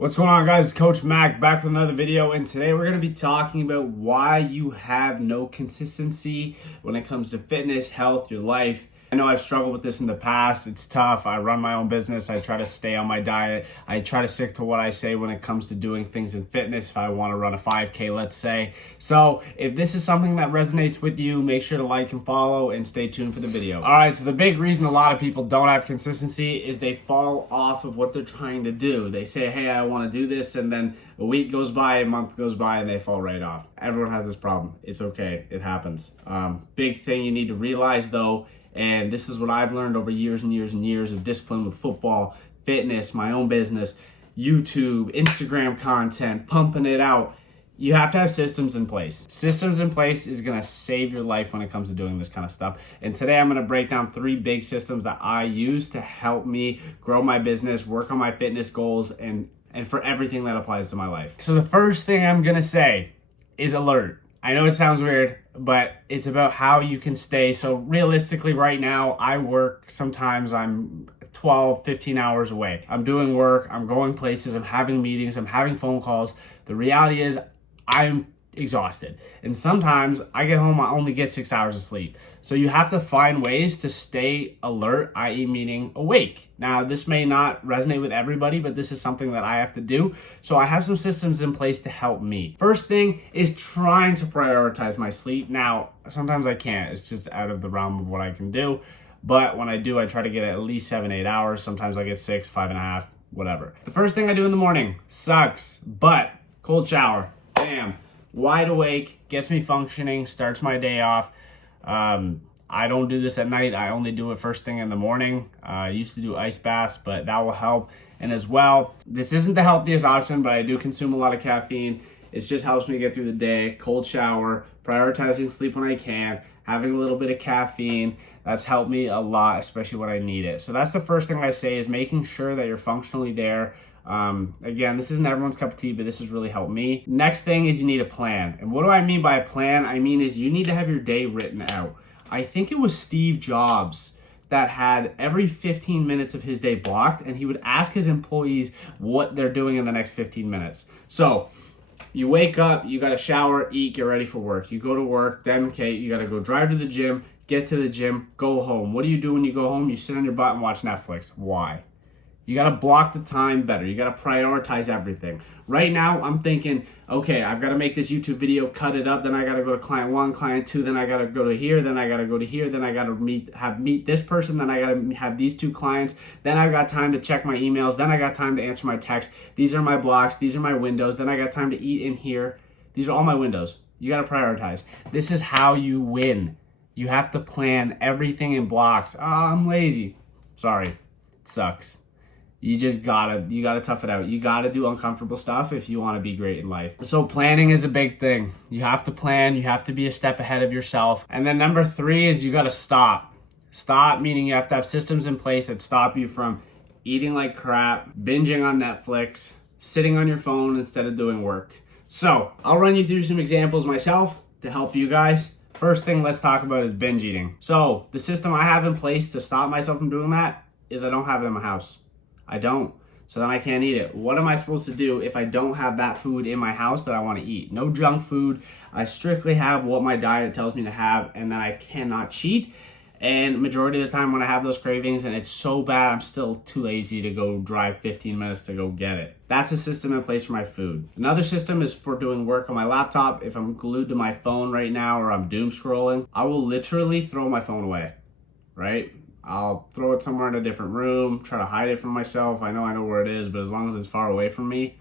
What's going on, guys? Coach Mac back with another video, and today we're going to be talking about why you have no consistency when it comes to fitness, health, your life. I know I've struggled with this in the past. It's tough. I run my own business. I try to stay on my diet. I try to stick to what I say when it comes to doing things in fitness. If I want to run a 5K, let's say. So if this is something that resonates with you, make sure to like and follow and stay tuned for the video. All right, so the big reason a lot of people don't have consistency is they fall off of what they're trying to do. They say, hey, I want to do this, and then a week goes by, a month goes by, and they fall right off. Everyone has this problem. It's okay. It happens. Big thing you need to realize, though, and this is what I've learned over years and years and years of discipline with football, fitness, my own business, YouTube, Instagram content, pumping it out. You have to have systems in place. Systems in place is going to save your life when it comes to doing this kind of stuff. And today I'm going to break down 3 big systems that I use to help me grow my business, work on my fitness goals, and for everything that applies to my life. So the first thing I'm going to say is alert. I know it sounds weird, but it's about how you can stay. So realistically right now, I work, sometimes I'm 12, 15 hours away. I'm doing work, I'm going places, I'm having meetings, I'm having phone calls. The reality is I'm exhausted. And sometimes I get home, I only get 6 hours of sleep. So you have to find ways to stay alert, i.e. meaning awake. Now, this may not resonate with everybody, but this is something that I have to do. So I have some systems in place to help me. First thing is trying to prioritize my sleep. Now, sometimes I can't. It's just out of the realm of what I can do. But when I do, I try to get at least 7, 8 hours. Sometimes I get 6, 5.5, whatever. The first thing I do in the morning sucks, but cold shower, bam. Wide awake, gets me functioning, starts my day off. I don't do this at night. I only do it first thing in the morning. I used to do ice baths, but that will help. And as well, this isn't the healthiest option, but I do consume a lot of caffeine. It just helps me get through the day. Cold shower, prioritizing sleep when I can, having a little bit of caffeine. That's helped me a lot, especially when I need it. So that's the first thing I say, is making sure that you're functionally there. Again, this isn't everyone's cup of tea, but this has really helped me. Next thing is you need a plan. And what do I mean by a plan? I mean is you need to have your day written out. I think it was Steve Jobs that had every 15 minutes of his day blocked, and he would ask his employees what they're doing in the next 15 minutes. So you wake up, you got to shower, eat, get ready for work. You go to work, then, okay, you got to go drive to the gym, get to the gym, go home. What do you do when you go home? You sit on your butt and watch Netflix. Why? You got to block the time better. You got to prioritize everything. Right now, I'm thinking, okay, I've got to make this YouTube video, cut it up, then I got to go to client 1, client 2, then I got to go to here, then I got to go to here, then I got to meet this person, then I got to have these 2 clients, then I've got time to check my emails, then I got time to answer my texts. These are my blocks, these are my windows, then I got time to eat in here. These are all my windows. You got to prioritize. This is how you win. You have to plan everything in blocks. Oh, I'm lazy. Sorry. It sucks. You just gotta tough it out. You gotta do uncomfortable stuff if you want to be great in life. So planning is a big thing. You have to plan. You have to be a step ahead of yourself. And then number 3 is you gotta stop. Stop meaning you have to have systems in place that stop you from eating like crap, binging on Netflix, sitting on your phone instead of doing work. So I'll run you through some examples myself to help you guys. First thing let's talk about is binge eating. So the system I have in place to stop myself from doing that is I don't have it in my house. I don't. So then I can't eat it. What am I supposed to do if I don't have that food in my house that I want to eat? No junk food. I strictly have what my diet tells me to have, and then I cannot cheat. And majority of the time when I have those cravings and it's so bad, I'm still too lazy to go drive 15 minutes to go get it. That's a system in place for my food. Another system is for doing work on my laptop. If I'm glued to my phone right now or I'm doom scrolling, I will literally throw my phone away, right? I'll throw it somewhere in a different room, try to hide it from myself. I know where it is, but as long as it's far away from me,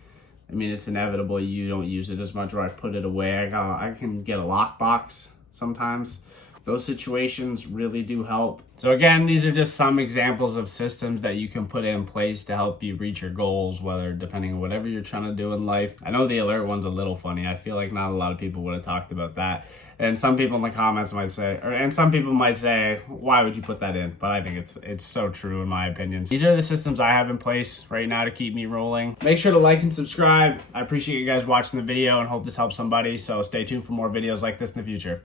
I mean, it's inevitable you don't use it as much, or I put it away. I can get a lockbox sometimes. Those situations really do help. So again, these are just some examples of systems that you can put in place to help you reach your goals, whether depending on whatever you're trying to do in life. I know the alert one's a little funny. I feel like not a lot of people would have talked about that. And some people in the comments might say, and some people might say, why would you put that in? But I think it's so true in my opinion. These are the systems I have in place right now to keep me rolling. Make sure to like and subscribe. I appreciate you guys watching the video and hope this helps somebody. So stay tuned for more videos like this in the future.